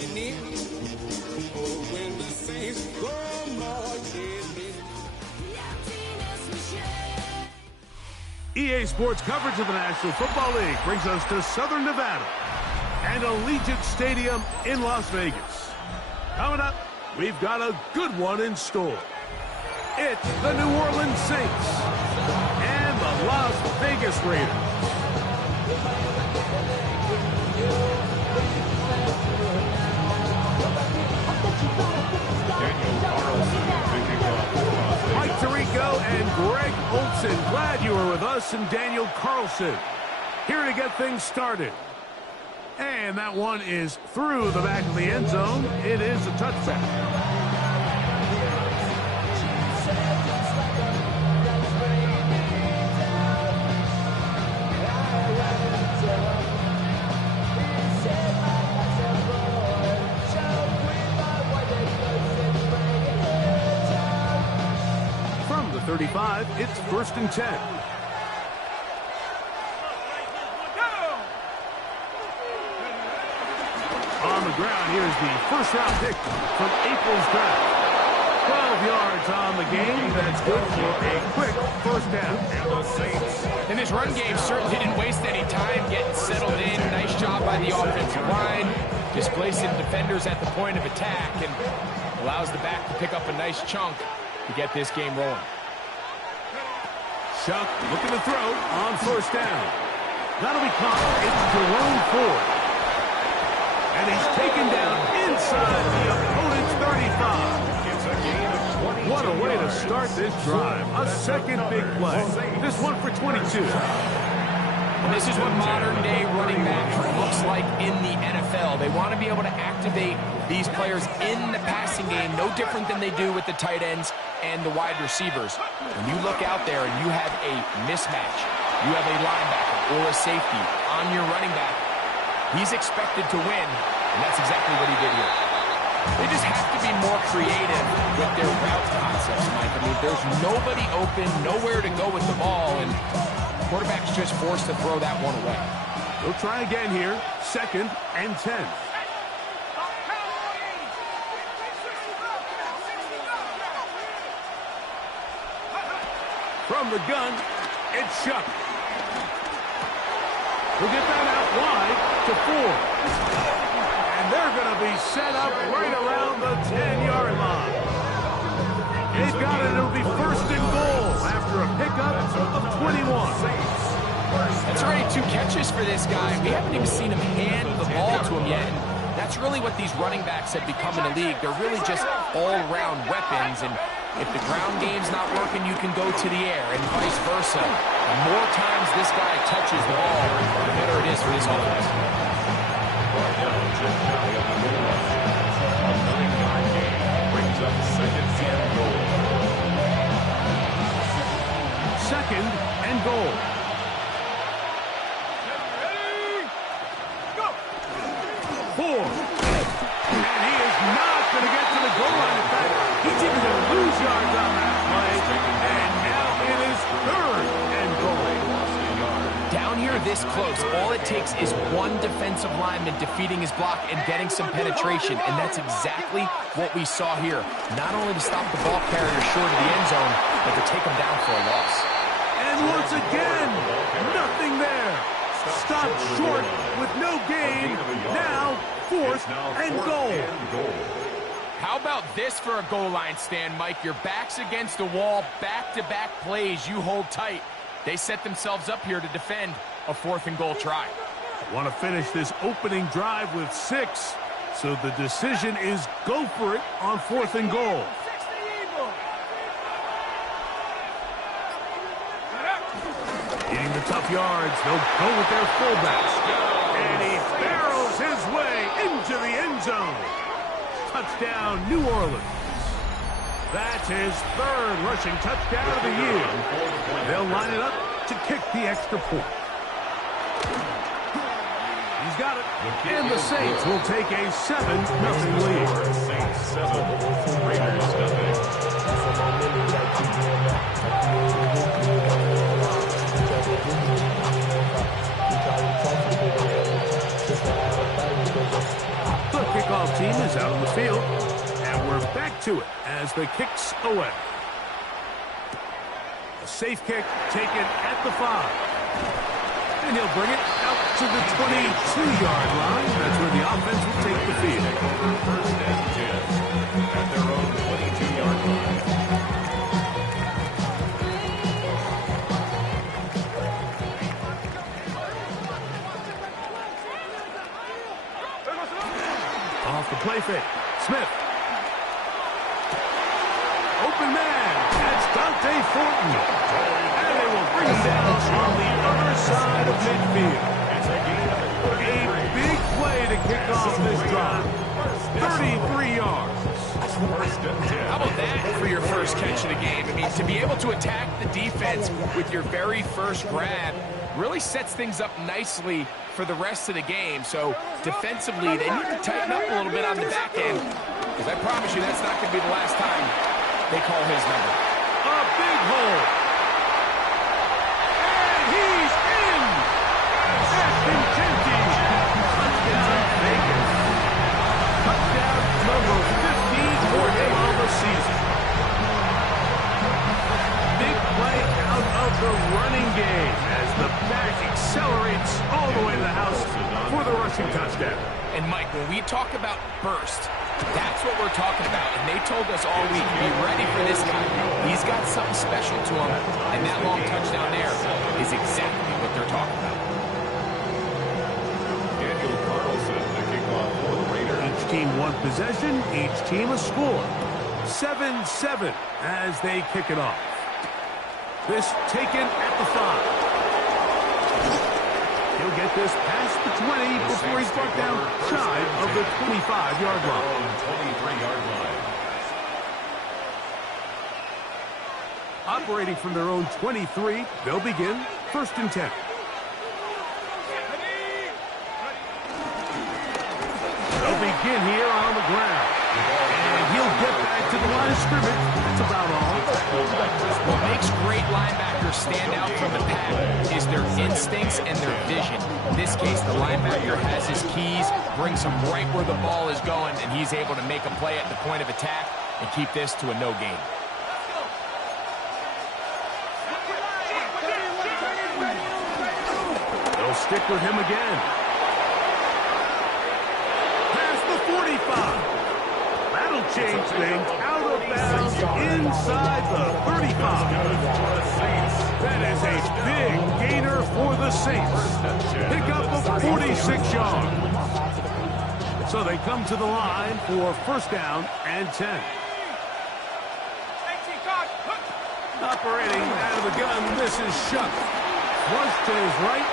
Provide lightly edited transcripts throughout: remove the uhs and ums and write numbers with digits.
marching in. Oh, when the saints go marching in. EA Sports coverage of the National Football League brings us to Southern Nevada and Allegiant Stadium in Las Vegas. Coming up, we've got a good one in store. It's the New Orleans Saints and the Las Vegas Raiders. Mike Tirico and Greg Olson, glad you were with us, and Daniel Carlson here to get things started. And that one is through the back of the end zone. It is a touchback. From the 35, it's 1st and 10. On the ground, here's the first-round pick from April's draft. 12 yards on the game. That's good for a quick first down. And the Saints. And this run game certainly didn't waste any time getting settled in. Nice job by the offensive line, displacing defenders at the point of attack, and allows the back to pick up a nice chunk to get this game rolling. Chuck looking to throw on first down. That'll be caught. It's Jerome Ford. And he's taken down inside the opponent's 35. It's a gain of 22. What a way to start this drive. A second big play. This one for 22. And this is what modern-day running back looks like in the NFL. They want to be able to activate these players in the passing game, no different than they do with the tight ends and the wide receivers. When you look out there and you have a mismatch, you have a linebacker or a safety on your running back, he's expected to win, and that's exactly what he did here. They just have to be more creative with their route concepts, Mike. I mean, there's nobody open, nowhere to go with the ball, and the quarterback's just forced to throw that one away. We'll try again here, 2nd and 10. From the gun, it's Chuck. We'll get that out wide to Ford. And they're going to be set up right around the 10-yard line. They've got it. It'll be 1st and goal after a pickup of 21. That's already 2 catches for this guy. We haven't even seen him hand the ball to him yet. That's really what these running backs have become in the league. They're really just all-round weapons, and if the ground game's not working, you can go to the air, and vice versa. The more times this guy touches the ball, the better it is for this offense. Second and goal. Ford. And he is not going to get to the goal line. In fact, he's even going to lose yards on that play. And now it is 3rd and goal. Down here this close, all it takes is one defensive lineman defeating his block and getting some penetration, and that's exactly what we saw here. Not only to stop the ball carrier short of the end zone, but to take him down for a loss. And once again, nothing there. Stopped short with no gain. Now 4th and goal. How about this for a goal line stand, Mike? Your back's against the wall, back-to-back plays, you hold tight. They set themselves up here to defend a 4th and goal try. Want to finish this opening drive with 6, so the decision is go for it on 4th and goal. Getting the tough yards, they'll go with their fullbacks. And he barrels his way into the end zone. Touchdown, New Orleans. That's his 3rd rushing touchdown of the year. They'll line it up to kick the extra point. He's got it. And the Saints will take a 7-0 lead. Saints 7, Raiders nothing. The kickoff team is out on the field. And we're back to it as the kick's away. A safe kick taken at the 5. And he'll bring it out to the 22-yard line. That's where the offense will take the field. Over first and 10 at their own 22-yard line. Off the play fake. Smith. Open man. That's Dante Thornton. And they will bring him down on the other side of midfield. A big play to kick off this drive. 33 yards. How about that for your first catch of the game? I mean, to be able to attack the defense with your very first grab really sets things up nicely for the rest of the game. So defensively, they need to tighten up a little bit on the back end, because I promise you that's not going to be the last time they call his number. A big hole. And he's in. Ashton Jenkins. Touchdown Vegas. Touchdown number 15 for him on the season. Big play out of the running game as the back accelerates all the way to the house for the rushing touchdown. And Mike, when we talk about burst, that's what we're talking about. And they told us all week, be ready for this guy. He's got something special to him. And that long touchdown there is exactly what they're talking about. Daniel Carlson, the kickoff for the Raiders. Each team one possession, each team a score. 7-7 as they kick it off. This taken at the 5. He'll get this past the 20 before he's brought down shy of the 25-yard line. 23-yard line. Operating from their own 23, they'll begin 1st and 10. They'll begin here on the ground. And he'll get back to the line of scrimmage. That's about all. What makes great linebackers stand out from the pack is their instincts and their vision. In this case, the linebacker has his keys, brings him right where the ball is going, and he's able to make a play at the point of attack and keep this to a no gain. They'll stick with him again. Past the 45. That'll change things. Out of bounds inside the 35. That is a big gainer for the Saints. Pick up of 46 yards. So they come to the line for 1st down and 10. Operating out of the gun, this is Shuck. Flush to his right.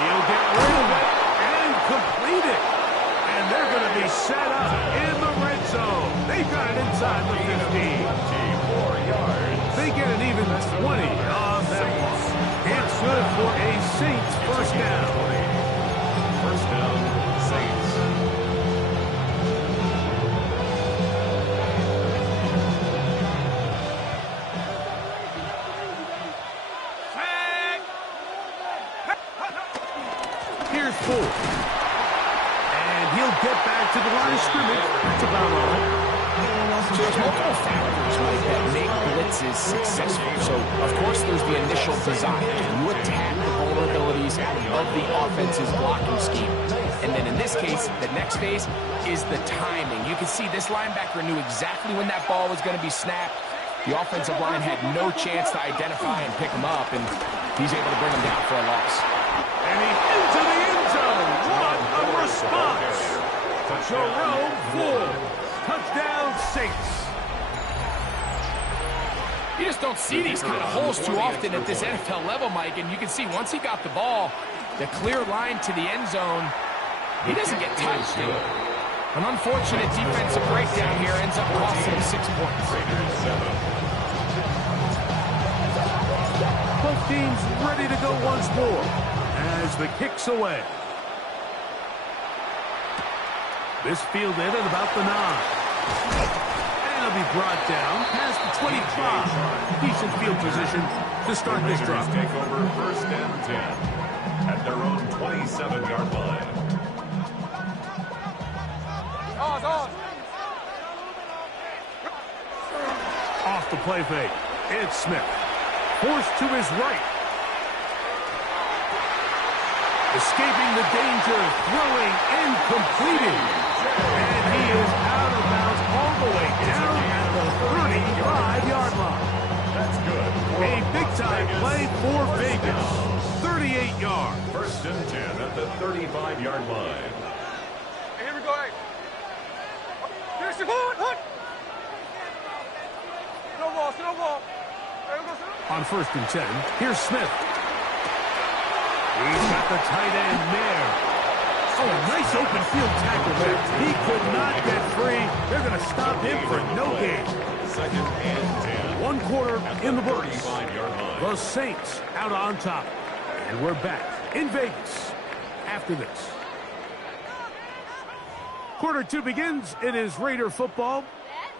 He'll get rid of it and complete it. And they're going to be set up in the red zone. They've got it inside the 15. 24 yards. They get an even 20 on that one. It's good for a Saints 1st down. 1st down, Saints. Here's Ford. And he'll get back to the line of scrimmage. That's about all. So there's multiple factors, Mike, that make blitzes successful. So, of course, there's the initial design. You attack the vulnerabilities of the offense's blocking scheme. And then in this case, the next phase is the timing. You can see this linebacker knew exactly when that ball was going to be snapped. The offensive line had no chance to identify and pick him up, and he's able to bring him down for a loss. And he's into the end zone. What a response. Jerome Ford. Touchdown, Saints. You just don't see these kind of holes too often at this NFL level, Mike, and you can see once he got the ball, the clear line to the end zone, he doesn't get touched. An unfortunate defensive breakdown here ends up costing him 6 points. Both teams ready to go once more as the kick's away. This fielded at about the 9. And it'll be brought down past the 25. Decent field position to start this drive. Take over 1st and 10 at their own 27-yard line. play fake. It's Smith. Forced to his right. Escaping the danger, throwing and completing. And he is out of bounds all the way down at the 35-yard line. That's good. A big-time play for Vegas. 38 yards. First and 10 at the 35-yard line. Hey, here we go. Hey. Here's your hood. No ball. Hey, we go, On first and 10, here's Smith. He's got the tight end there. Oh, nice open field tackle there. He could not get free. They're going to stop him for no gain. Second and 10. 1 quarter in the books. 35-yard line. The Saints out on top. And we're back in Vegas after this. Quarter 2 begins. It is Raider football.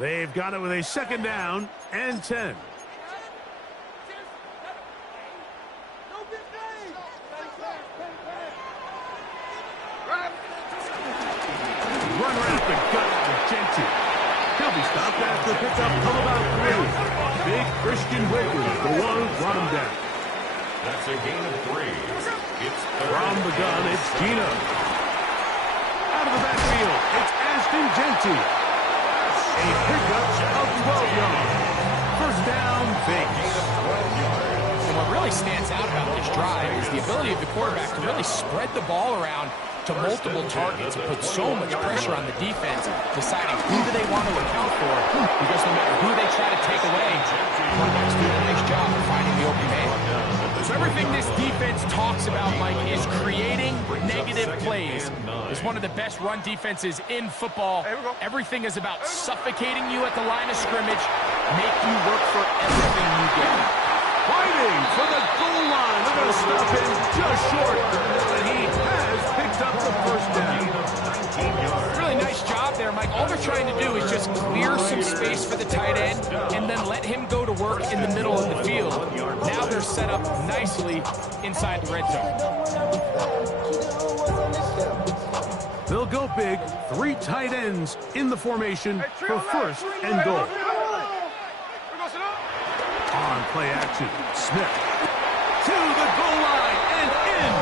They've got it with a second down and 10. Runner out the gut to Gentry. He'll be stopped after a pickup of about 3. Big Christian Wiggins, the one who brought him down. That's a gain of 3. It's From the gun, it's Gino. Out of the backfield, it's Ashton Gentry. A pickup of 12 yards. First down, Vegas. And what really stands out about this drive is the ability of the quarterback to really spread the ball around to multiple targets and put so much pressure on the defense, deciding who do they want to account for, because no matter who they try to take away, quarterbacks do a nice job of finding the open man. So everything this defense talks about, Mike, is creating negative plays. It's one of the best run defenses in football. Everything is about suffocating you at the line of scrimmage, make you work for everything you get. Fighting for the goal line. They're going to stop him just short. And he has picked up the first down. Really nice job there, Mike. All they're trying to do is just clear some space for the tight end and then let him go to work in the middle of the field. Now they're set up nicely inside the red zone. They'll go big. 3 tight ends in the formation for first and goal. On play action, Smith to the goal line and in.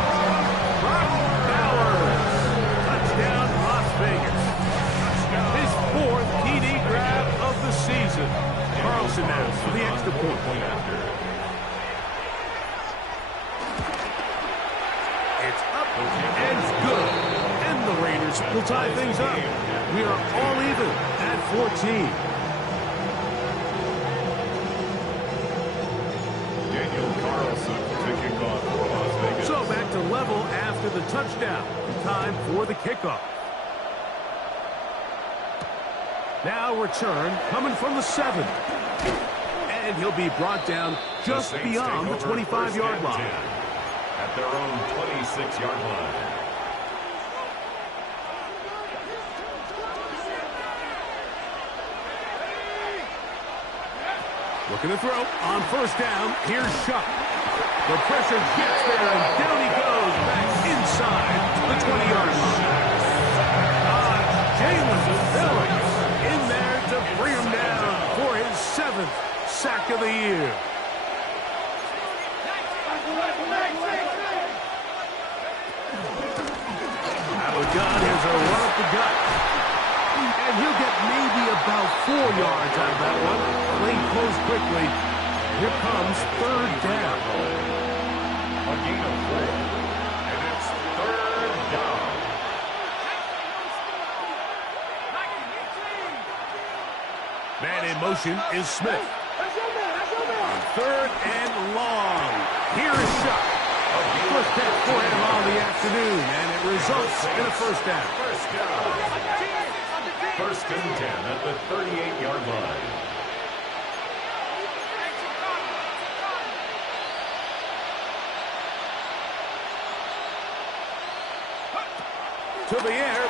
Brock Bowers. Touchdown, Las Vegas. His 4th TD grab of the season. Carlson now for the extra point. It's up and good. And the Raiders will tie things up. We are all even at 14. So back to level after the touchdown. Time for the kickoff. Now return coming from the 7. And he'll be brought down just beyond the 25-yard line. At their own 26-yard line. Looking to throw on first down. Here's Shuck. The pressure gets there, and down he goes back inside the 20-yard line. Jalen Phillips in there to bring him down for his 7th sack of the year. Out of the gun, here's a run up the gut. And he'll get maybe about 4 yards out of that one. Lane closed quickly. Here comes third down. A gain of 4. And it's third down. Man in motion is Smith. On third and long. Here is Shuck. First catch for him on the afternoon, and it results in a first down. First down. First and 10 at the 38-yard line. To the air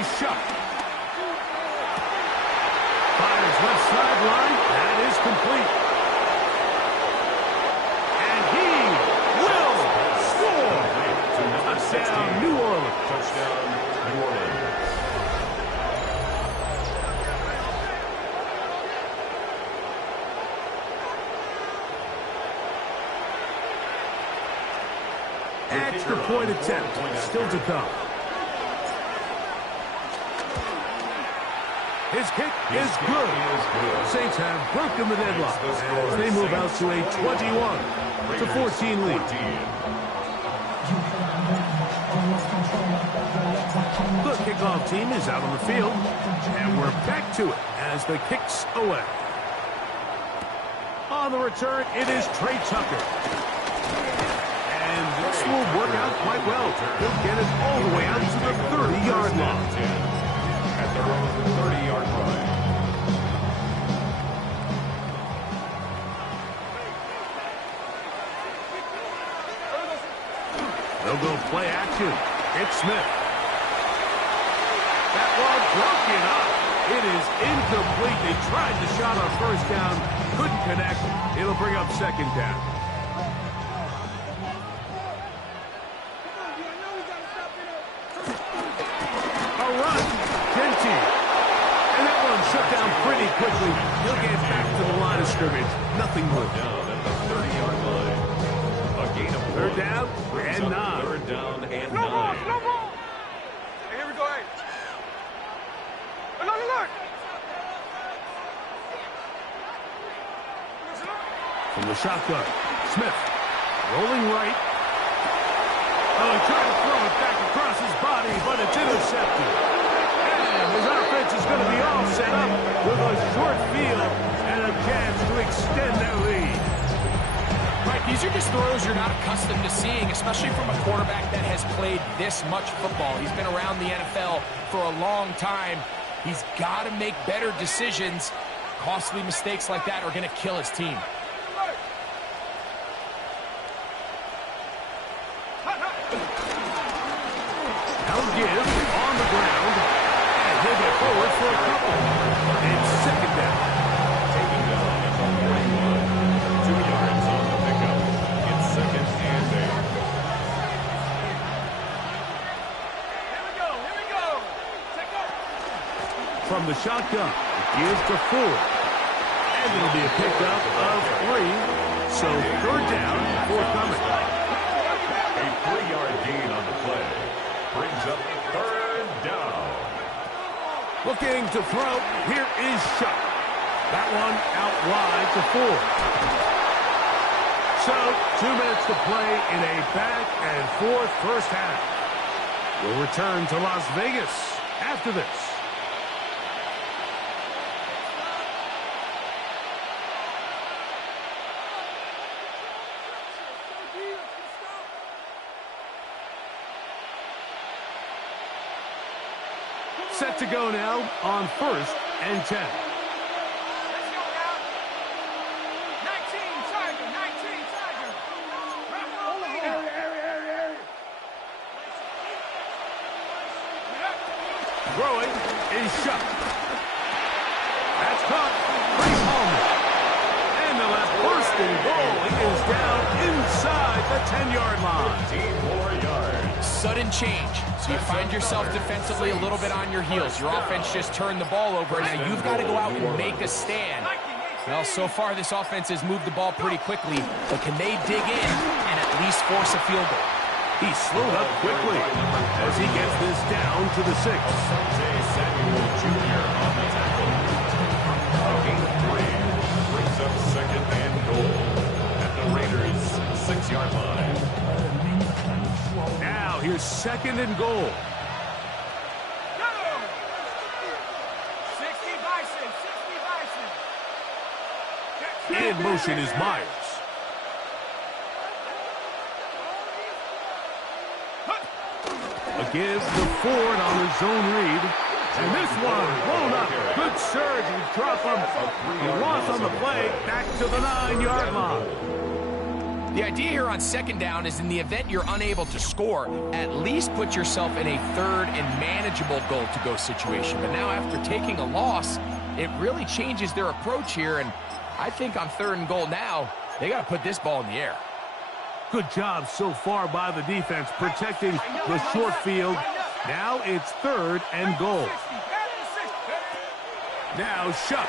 is Shuck. Fires left sideline. That is complete. And he will score. Touchdown, New Orleans. Touchdown, New Orleans. extra point attempt still to come. His kick is good. Saints have broken the deadlock as they move out to a 21-14 lead. The kickoff team is out on the field, and we're back to it as the kick's away. On the return, it is Trey Tucker. And this will work out quite well. He'll get it all the way out to the 30-yard line. At their own 30-yard line. They'll go play action. It's Smith. That one broken up. It is incomplete. They tried the shot on first down. Couldn't connect. It'll bring up second down. A run. Genty. And that one shut down pretty quickly. He'll get back to the line of scrimmage. Nothing more. Down at the 30-yard line. A gain of 1. Third down and 9. Third down and 9. No more. Here we go. Hey. Alert. From the shotgun, Smith rolling right. Oh, he tried to throw it back across his body, but it's intercepted. And his offense is going to be all set up with a short field and a chance to extend their lead. Right, these are just throws you're not accustomed to seeing, especially from a quarterback that has played this much football. He's been around the NFL for a long time. He's got to make better decisions. Costly mistakes like that are going to kill his team. Now give on the ground, and he'll get forward for a couple. It's second down. Taken down at the 41. 2 yards on the pickup. It's second and 8. Here we go. Take off. From the shotgun, it gives to Ford. And it'll be a pickup of 3. So third down forthcoming. A 3-yard gain on the play. Brings up third down. Looking to throw. Here is Shuck. That one out wide to Ford. So 2 minutes to play in a back and forth first half. We'll return to Las Vegas after this. Set to go now on 1st and 10. Let's go now. 19 Tiger. Rock on leader. Throwing is Shuck. That's caught. Bree Palmer. And the left first and goal. He is down inside the 10-yard line. 15 more yards. Sudden change. So you find yourself defensively a little bit on your heels. Your offense just turned the ball over. Now you've got to go out and make a stand. Well, so far this offense has moved the ball pretty quickly, but can they dig in and at least force a field goal? He slowed up quickly as he gets this down to the 6. Jay Samuel Jr. on the tackle. A gain of 3. Brings up second and goal at the Raiders' 6-yard line. Now here's second and goal. Go! 60 Bison. In motion is Myers. A give to Ford on his zone read. And this one blown up. Good surge and drop him. He lost on the play back to the 9-yard line. The idea here on second down is in the event you're unable to score, at least put yourself in a third and manageable goal-to-go situation. But now after taking a loss, it really changes their approach here. And I think on third and goal now, they got to put this ball in the air. Good job so far by the defense protecting the short field. Now it's third and goal. Now Shuck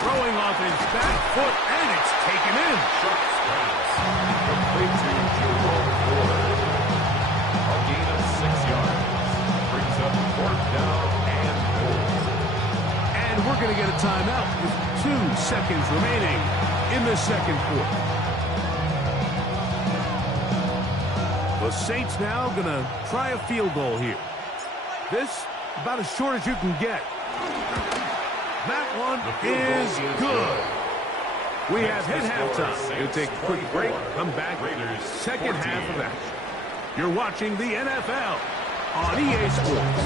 throwing off his back foot, and it's taken in. Shuck's pass. Complete to Jerome Ford. timeout with 2 seconds remaining in the second quarter. The Saints now going to try a field goal here. This about as short as you can get. That one is good. We have hit halftime. We'll take a quick break. Come back. Second half of action. You're watching the NFL on EA Sports.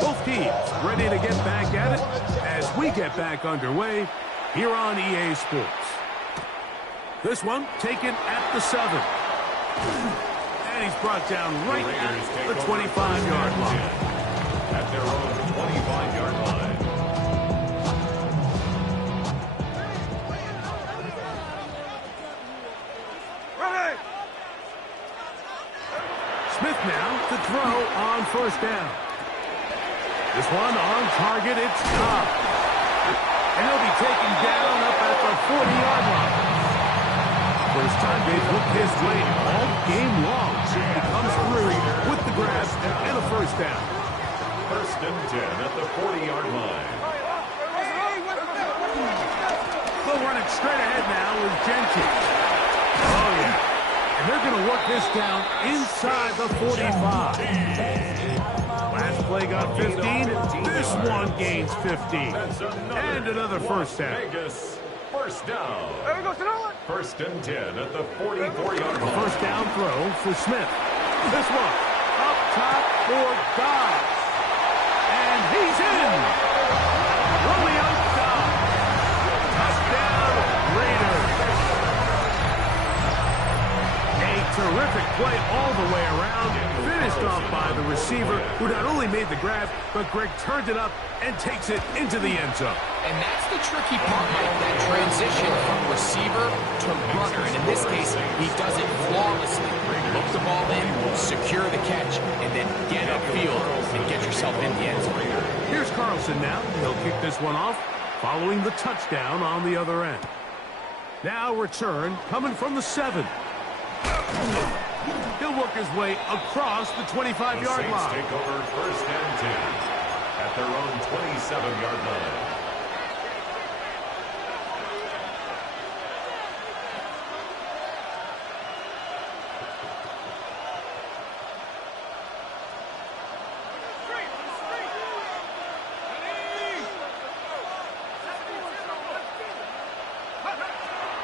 Both teams ready to get back at it as we get back underway here on EA Sports. This one taken at the 7. And he's brought down right at the 25-yard line. At their own 25-yard line. Ready. Smith now to throw on first down. This one on target, it's Cobb. And he'll be taken down up at the 40-yard line. First time they've looked his way all game long. He comes through with the grab and a first down. First and 10 at the 40-yard line. They'll run it straight ahead now with Jenkins. Oh, yeah. And they're going to work this down inside the 45. Last play got 15. This one gains 15. And another first down. Vegas, first down. There we go, Sonoma. First and 10 at the 44-yard line. First down throw for Smith. This one up top for Dobbs. And he's in. Romeo Dobbs. Touchdown, Raiders. A terrific play all the way around. Finished off by the receiver, who not only made the grab, but Greg turned it up and takes it into the end zone. And that's the tricky part, Mike, that transition from receiver to runner. And in this case, he does it flawlessly. Look the ball in, secure the catch, and then get upfield and get yourself in the end zone. Here's Carlson now. He'll kick this one off, following the touchdown on the other end. Now return coming from the 7. He'll work his way across the 25-yard line. Take over first and 10 at their own 27-yard line.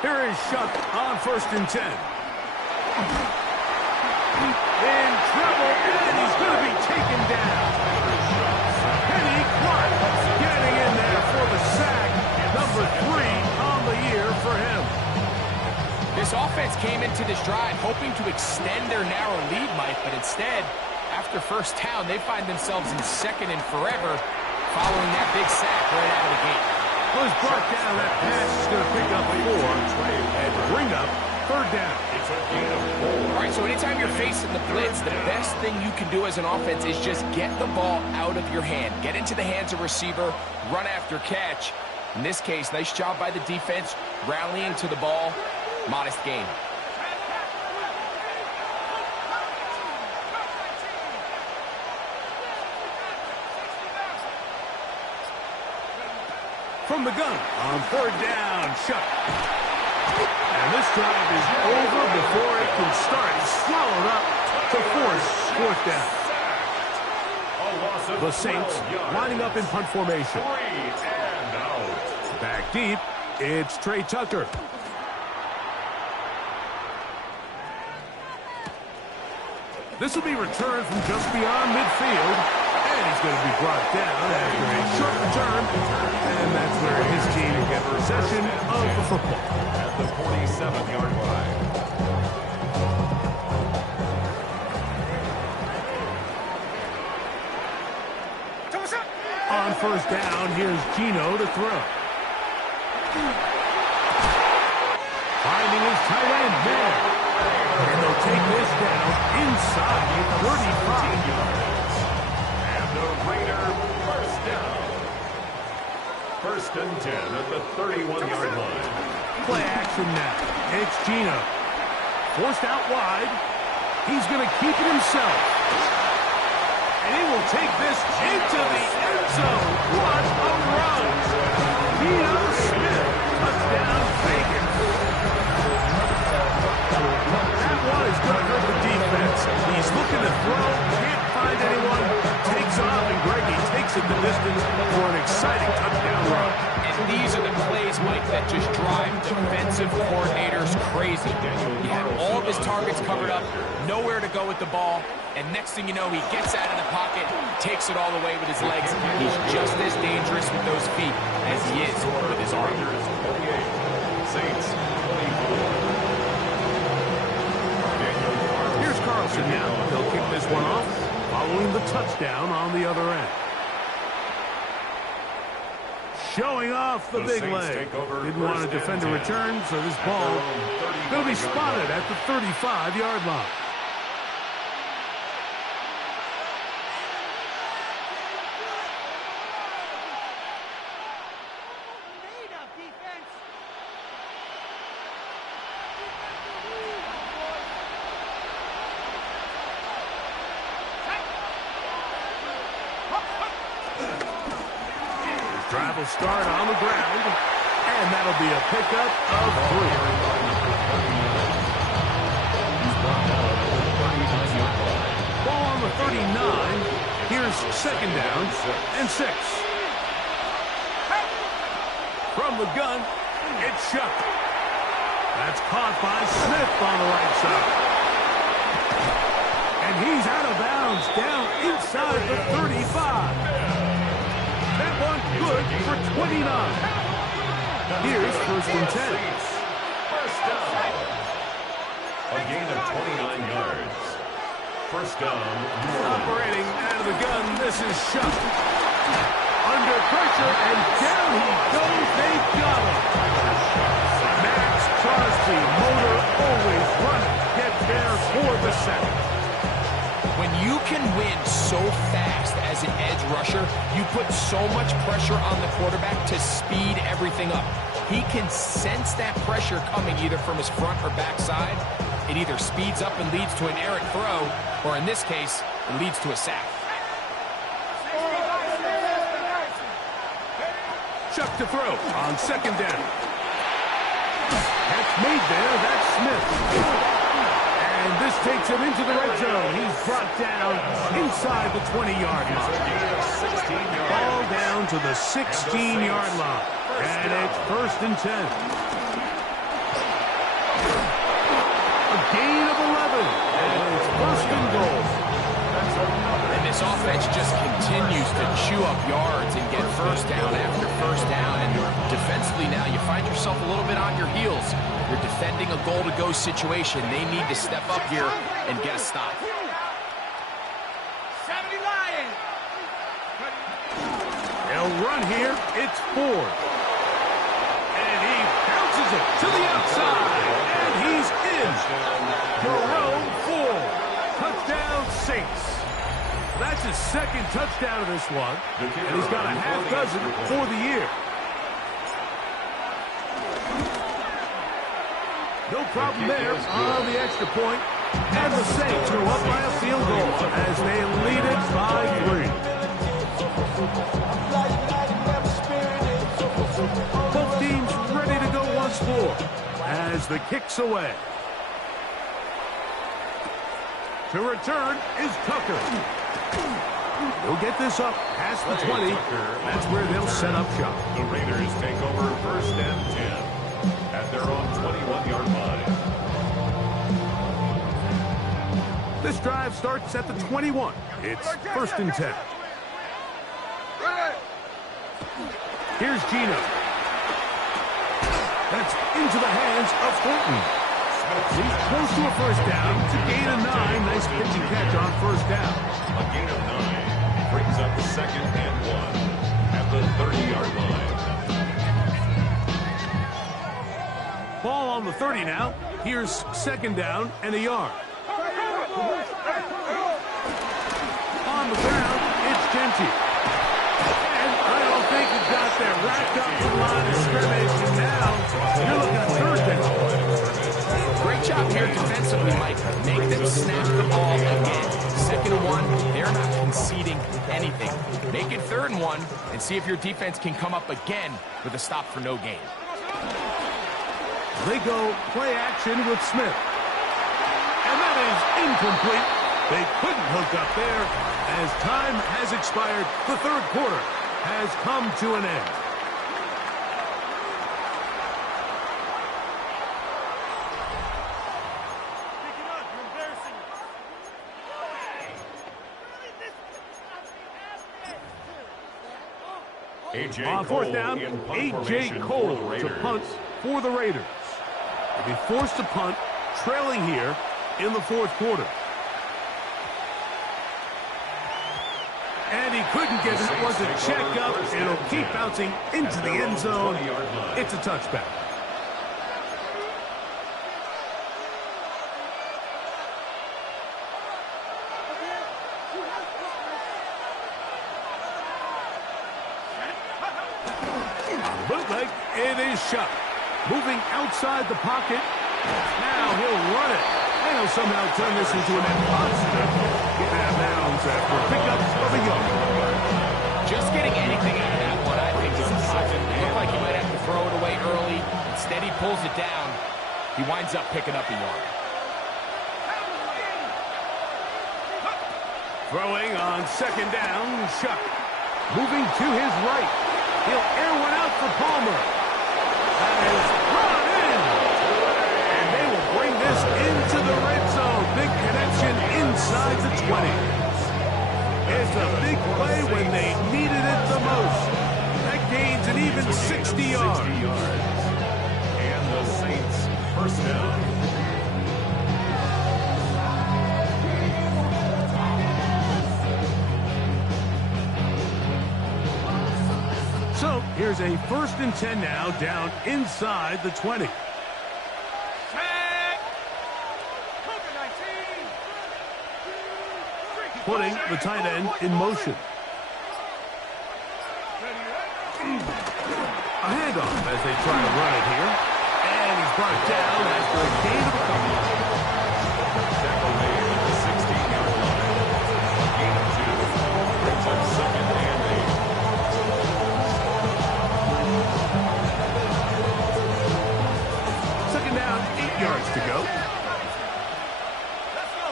Here is Shuck on first and 10. In trouble, and he's going to be taken down. Kenny Clark getting in there for the sack. Number 3 on the year for him. This offense came into this drive hoping to extend their narrow lead, Mike, but instead, after first down, they find themselves in second and forever following that big sack right out of the gate. Well, he's brought down. That pass is going to pick up 4 and bring up third down. It's a gain of 4. All right, so anytime you're facing the blitz, the best thing you can do as an offense is just get the ball out of your hand. Get into the hands of receiver, run after catch. In this case, nice job by the defense, rallying to the ball. Modest gain. From the gun on third down, Shuck. And this drive is over before it can start. He's swallowed up to force fourth down. The Saints lining up in punt formation. 3 and out. Back deep, it's Trey Tucker. This will be returned from just beyond midfield. And he's going to be brought down after a short return. And that's where his team will get possession of the football. At the 47-yard line. On first down, here's Gino to throw. Finding his tight end there. And they'll take this down inside 35 yards. And the Raider first down. First and 10 at the 31-yard line. Play action now. It's Gino. Forced out wide. He's going to keep it himself. And he will take this into the end zone. What a run! Geno Smith, touchdown Vegas. That one is going to hurt the defense. He's looking to throw, can't find anyone, takes off, and Greggy takes it the distance for an exciting touchdown run. And these are the plays, Mike, that just drive defensive coordinators crazy. He had all of his targets covered up, nowhere to go with the ball, and next thing you know, he gets out of the pocket, takes it all the way with his legs. He's just as dangerous with those feet as he is with his arm. Saints 24. Here's Carlson now. He'll kick this one off, following the touchdown on the other end. Showing off the big leg. Didn't want to defend a return, so this ball going to be spotted at the 35-yard line. Drive will start on the ground, and that'll be a pickup of 3. Ball on the 39. Here's second down and 6. From the gun, it's Shough. That's caught by Smith on the right side. And he's out of bounds down inside the 35. That one good for 29. Here's first and 10. First down. A gain of 29 yards. First down. Operating out of the gun, this is Shough. Under pressure, and down he goes. They got him. Max Crosby, motor always running. Get there for the sack. When you can win so fast as an edge rusher, you put so much pressure on the quarterback to speed everything up. He can sense that pressure coming either from his front or back side. It either speeds up and leads to an errant throw, or in this case, it leads to a sack. Shough to throw on second down. Catch made there. That's Smith. And this takes him into the red zone. He's brought down inside the 20-yard line. Ball down to the 16-yard line. And it's first and 10. A gain of 11. And it's first and goal. And this offense just continues to chew up yards and get first down after first down. And defensively now, you find yourself a little bit on your heels. You're defending a goal-to-go situation. They need to step up here and get a stop. 70 Lions. They'll run here. It's Ford. And he bounces it to the outside. And he's in. Jerome Ford. Touchdown Saints. That's his second touchdown of this one. And he's got a half dozen for the year. No problem there on the extra point. And the Saints go up by a field goal as they lead it by 3. Both teams ready to go once more as the kick's away. To return is Tucker. He'll get this up past the 20. That's where they'll set up shop. The Raiders take over first and 10 at their own 21-yard line. This drive starts at the 21. It's first and 10. Here's Geno. That's into the hands of Thornton. He's close to a first down. It's a gain of 9. Nice pitch and catch on first down. A gain of 9 brings up second and 1 at the 30-yard line. Ball on the 30 now. Here's second down and a yard. On the ground, it's Genty. And I don't think he got there. Racked up the line of scrimmage, and now you're looking at third down. Great job here defensively, Mike. Make them snap the ball again. 2nd and 1, they're not conceding anything. Make it 3rd and 1 and see if your defense can come up again with a stop for no gain. They go play action with Smith. And that is incomplete. They couldn't hook up there. As time has expired, the 3rd quarter has come to an end. On 4th down, A.J. Cole to punt for the Raiders. They'll be forced to punt, trailing here in the 4th quarter. And he couldn't get it. It was a check up. It'll keep bouncing into the end zone. It's a touchback. Bootleg, it is shut. Moving outside the pocket. Now he'll run it. And he'll somehow turn this into an impossible. Get out of bounds after a pickup of a yard. Just getting anything out of that one, I think, is impossible. It looked like he might have to throw it away early. Instead, he pulls it down. He winds up picking up a yard. Throwing on 2nd down, Shuck. Moving to his right. He'll air one out for Palmer. That is brought in. And they will bring this into the red zone. Big connection inside the 20. It's a big play when they needed it the most. That gains an even 60 yards. And the Saints first down. So here's a 1st and 10 now, down inside the 20. Putting the tight end in motion. A handoff as they try to run it here. And he's brought down after a gain of a couple. Tackle made at the 16-yard line. A gain of 2. Brings up 2nd and 8. Down, 8 yards to go. Let's go.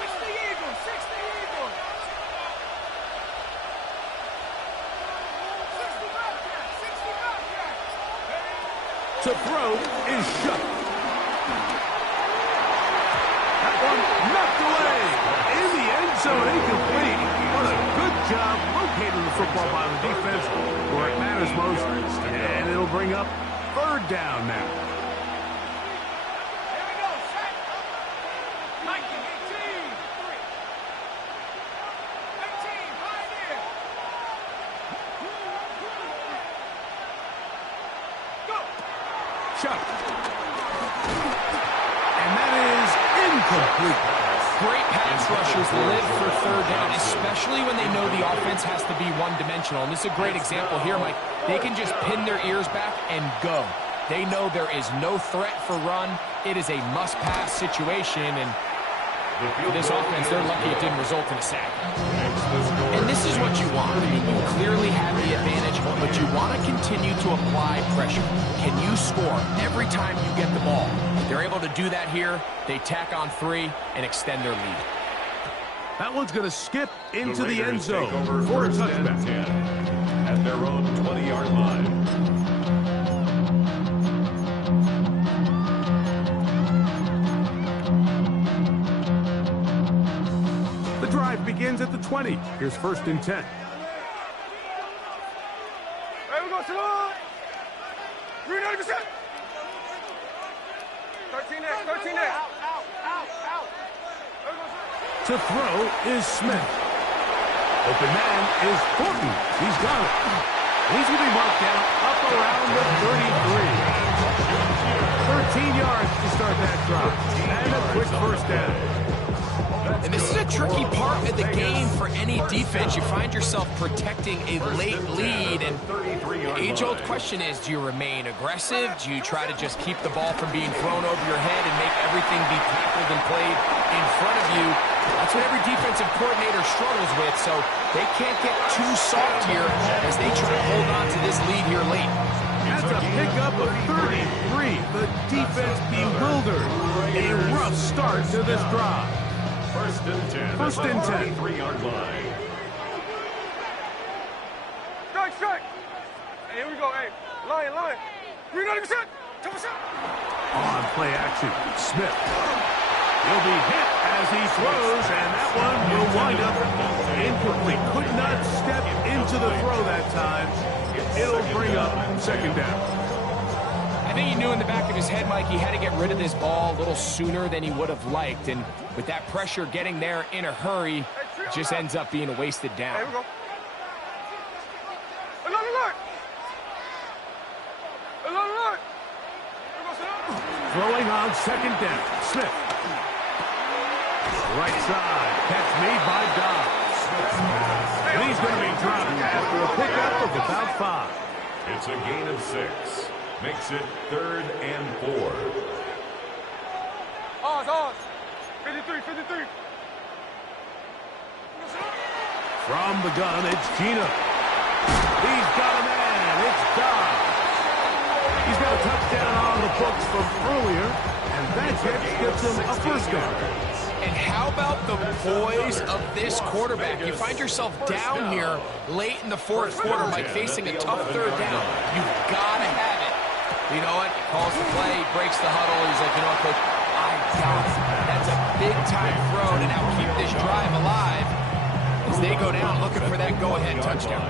60 Eagles, 60 Eagles. 60 Bobcat, 60 Bobcat. To throw is shut. That one knocked away. In the end zone, incomplete. What a good job locating the football by the defense where it matters most. And it'll bring up 3rd down now. Here we go, set. Mikey, 18. 18, Pioneer. Go. Shot. And that is incomplete. Great pass rushers live for 3rd down, especially when they know the offense has to be one-dimensional. And this is a great example here, Mike. They can just pin their ears back and go. They know there is no threat for run. It is a must-pass situation, and for this offense, they're lucky it didn't result in a sack. And this is what you want. I mean, you clearly have the advantage, but you want to continue to apply pressure. Can you score every time you get the ball? They're able to do that here. They tack on 3 and extend their lead. That one's going to skip into the end zone over for a 1st and touchback. 10 at their own 20-yard line. The drive begins at the 20. Here's 1st and 10. There we go, salute. 390%. 13X, 13X. Out. To throw is Smith. Open man is Thornton. He's got it. He's going to be marked down up around the 33. 13 yards to start that drive. And a quick 1st down. And this is a tricky part of the game for any defense. You find yourself protecting a late lead, and the age-old question is, do you remain aggressive? Do you try to just keep the ball from being thrown over your head and make everything be tackled and played in front of you? That's what every defensive coordinator struggles with, so they can't get too soft here as they try to hold on to this lead here late. That's a pickup of 33. The defense bewildered. A rough start to this drive. First and 10. First and 10. 33-yard line. Strike, strike. Hey, here we go. Hey, line. 390%. 10%. On play action, Smith. He'll be hit as he throws, and that one will wind up incomplete. Could not step into the throw that time. It'll bring up second down. I think he knew in the back of his head, Mike, he had to get rid of this ball a little sooner than he would have liked. And with that pressure getting there in a hurry, it just ends up being a wasted down. Here we go. Alert. Throwing on second down, Smith. Right side, catch made by Dobbs. And he's going to be dropped after a pickup of about 5. It's a gain of 6. Makes it 3rd and 4. Oz. 53. From the gun, it's Gino. He's got a man. It's Dobbs. He's got a touchdown on the books from earlier, and that catch gives him a first down. And how about the poise of this quarterback? You find yourself down here late in the fourth quarter, Mike, facing a tough third down. You've got to have it. You know what? He calls the play, breaks the huddle. He's like, you know what, coach? I got it. That's a big-time throw to now keep this drive alive as they go down looking for that go-ahead touchdown.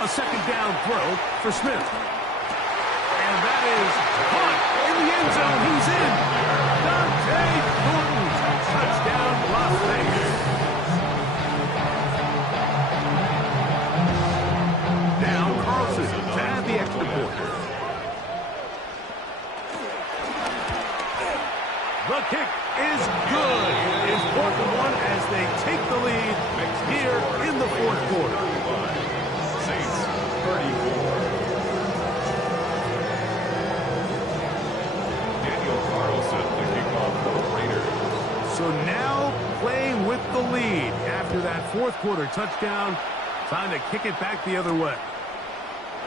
A second down throw for Smith. And that is caught in the end zone. He's in. Dante Thornton. Touchdown, Las Vegas. Now Carlson to add the extra point. The kick is good. It's 4th and 1 as they take the lead here in the fourth quarter. Saints 34. Daniel Carlson, the kickoff for the Raiders. So now playing with the lead after that fourth quarter touchdown. Time to kick it back the other way.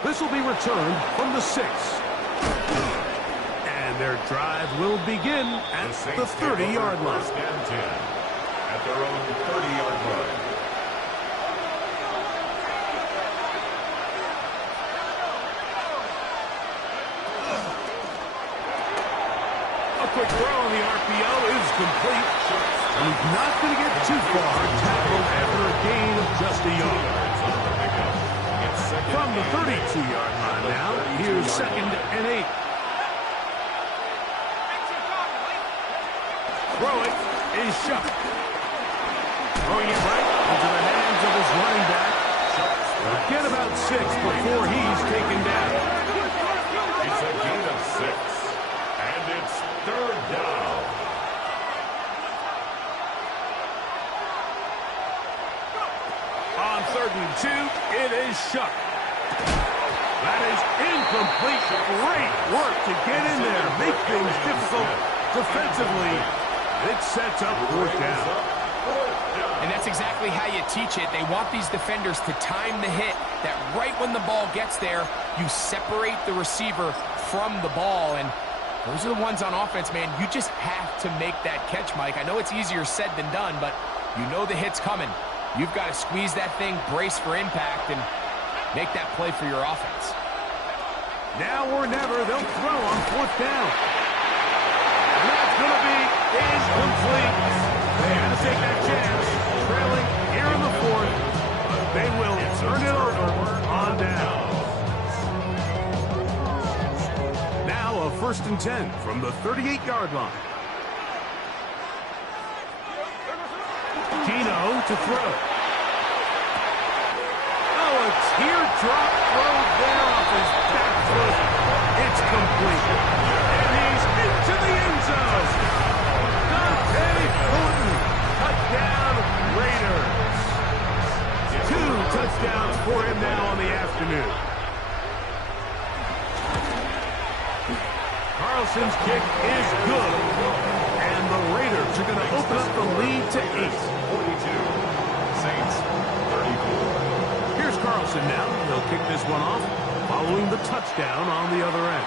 This will be returned from the 6. And their drive will begin at the 30-yard line. First and 10 at their own 30-yard line. A quick throw on the RPO is complete. And he's not going to get too far. Tackled after a gain of just a yard. From the 32-yard line now, here's 2nd and 8. Throw it is shot. Throwing it right into the hands of his running back. Get about 6 before he's taken down. It's a gain of 6. And it's 3rd down. On 3rd and 2, it is Shough. That is incomplete. Great work to get in there. Make things difficult defensively. It sets up 4th down. And that's exactly how you teach it. They want these defenders to time the hit, that right when the ball gets there, you separate the receiver from the ball. And those are the ones on offense, man. You just have to make that catch, Mike. I know it's easier said than done, but you know the hit's coming. You've got to squeeze that thing, brace for impact, and make that play for your offense. Now or never, they'll throw on 4th down. And that's going to be incomplete. They had to take that chance, trailing here in the 4th. But they will turn it over on down. Now a 1st and 10 from the 38-yard line. Gino to throw. Oh, a teardrop throw there off his back foot. It's complete. And he Carlson's kick is good. And the Raiders are going to open up the lead to 8. 42. Saints 34. Here's Carlson now. He'll kick this one off, following the touchdown on the other end.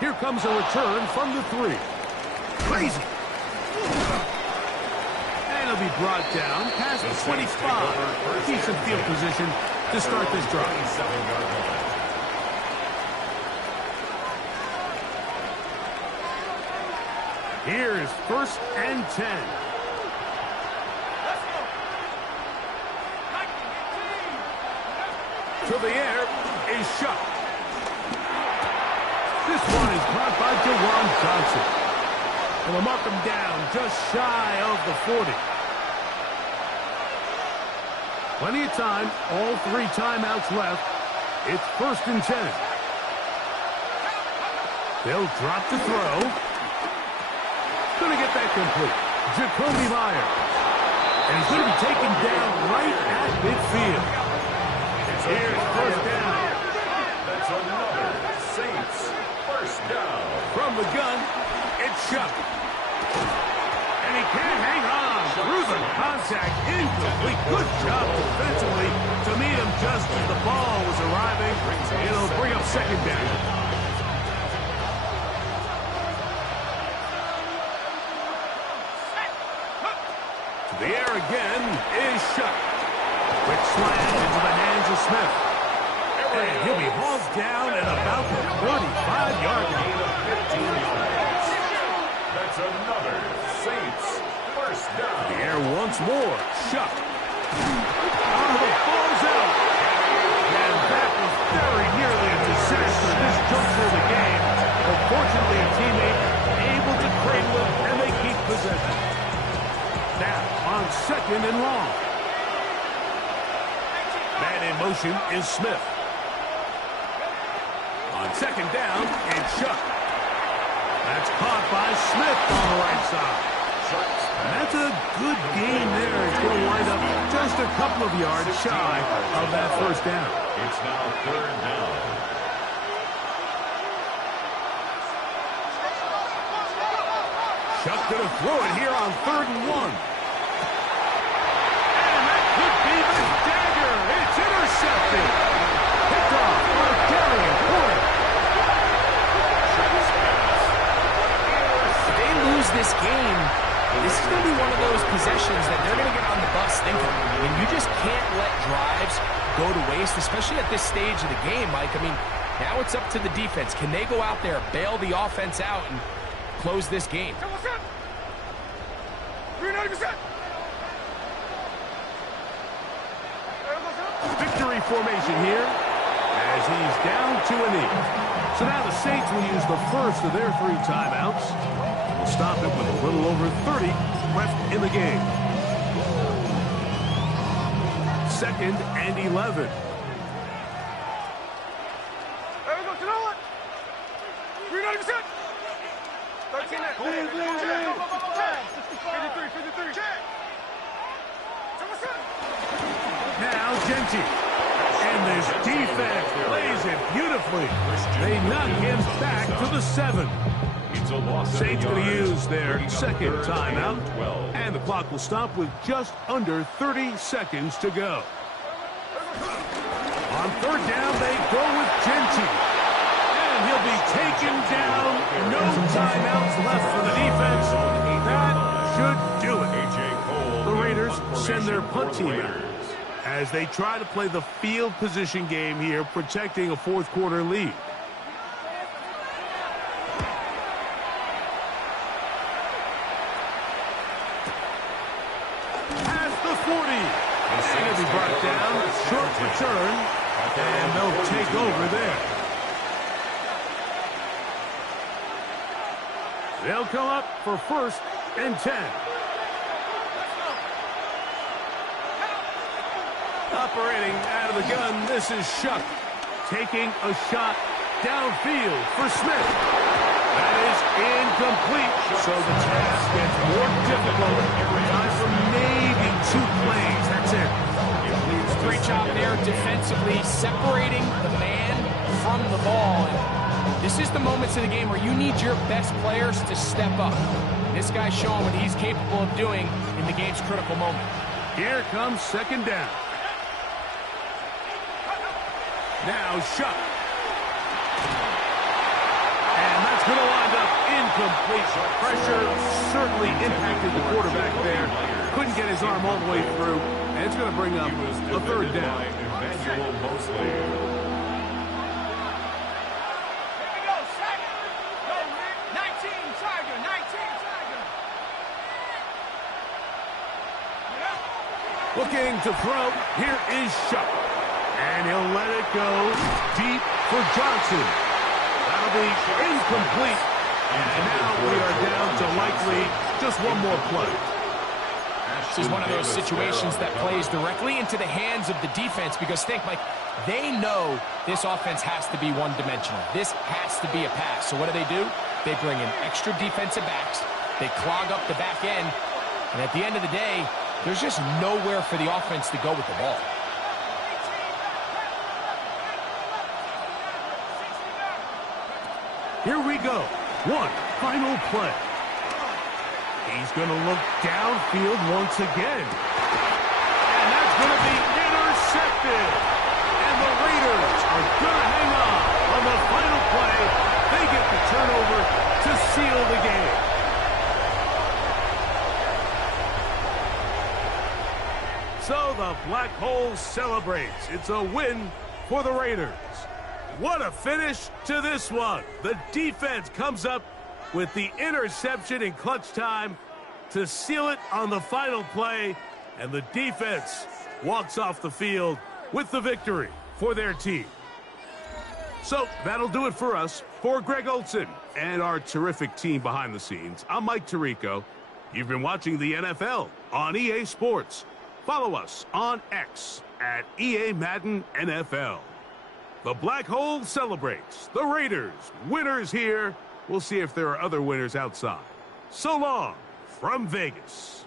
Here comes a return from the 3. Crazy. And he'll be brought down past the 25. Decent field position to start this drive. 27-yard line. Here's 1st and 10. To the air is shot. This one is caught by Jawan Johnson. And they'll mark him down just shy of the 40. Plenty of time, all 3 timeouts left. It's 1st and 10. They'll drop the throw. Going to get that complete. Jacoby Myers. And he's going to be taken down right at midfield. Here's 1st down. That's another Saints 1st down. From the gun, it's Shuck. And he can't hang on through the contact. Incomplete. Good job defensively to meet him just as the ball was arriving. It'll bring up 2nd down. The air again is Shuck. Quick slam into the hands of Smith. And he'll be hauled down at about the 35-yard line. 15 yards. That's another Saints 1st down. The air once more. Shuck. Oh, the ball's out. And that was very nearly a disaster this juncture of the game. But fortunately, a teammate able to cradle it, and they keep possession. Now on 2nd and long. Man in motion is Smith. On 2nd down, it's Shuck. That's caught by Smith on the right side. And that's a good game there. It's going to wind up just a couple of yards shy of that 1st down. It's now 3rd down. Shuck going to throw it here on 3rd and 1. And that could be the dagger. It's intercepted. Picked off by Darian Horn. If they lose this game, this is going to be one of those possessions that they're going to get on the bus thinking. And you just can't let drives go to waste, especially at this stage of the game, Mike. I mean, now it's up to the defense. Can they go out there, bail the offense out, and close this game? Victory formation here as he's down to a knee. So now the Saints will use the first of their 3 timeouts. We'll stop it with a little over 30 left in the game. 2nd and 11. There we go, you know what? 13 there. 53. Now Genty. And this defense plays it beautifully. They knock him back to the 7. It's a loss. Saints going to use their 2nd 3rd timeout. and 12. And the clock will stop with just under 30 seconds to go. On 3rd down, they go with Genty. And he'll be taken down. No timeouts left for the defense. That should do it. A.J. Cole. The Raiders send their formation punt for team the out Raiders. as they try to play the field position game here, protecting a 4th quarter lead. Past the 40. And he'll be brought down. Short return. And they'll take over there. They'll come up for 1st and 10. Operating out of the gun, this is Shuck taking a shot downfield for Smith. That is incomplete, so the task gets more difficult. Time for maybe 2 plays. That's it. Great job there defensively, separating the man from the ball. This is the moments of the game where you need your best players to step up. This guy's showing what he's capable of doing in the game's critical moment. Here comes second down. Now Shough. And that's going to wind up incomplete. Pressure certainly impacted the quarterback there. Couldn't get his arm all the way through. And it's going to bring up a third down. Emmanuel Mosley. Looking to throw. Here is Shough. And he'll let it go deep for Johnson. That'll be incomplete. And now we are down to likely just one more play. This is one of those situations that plays directly into the hands of the defense because think, Mike, they know this offense has to be one-dimensional. This has to be a pass. So what do? They bring in extra defensive backs. They clog up the back end. And at the end of the day, there's just nowhere for the offense to go with the ball. Here we go. One final play. He's going to look downfield once again. And that's going to be intercepted. And the Raiders are going to hang on the final play. They get the turnover to seal the game. So the Black Hole celebrates. It's a win for the Raiders. What a finish to this one. The defense comes up with the interception in clutch time to seal it on the final play, and the defense walks off the field with the victory for their team. So that'll do it for us. For Greg Olsen and our terrific team behind the scenes, I'm Mike Tirico. You've been watching the NFL on EA Sports. Follow us on X at EA Madden NFL. The Black Hole celebrates. The Raiders, winners here. We'll see if there are other winners outside. So long from Vegas.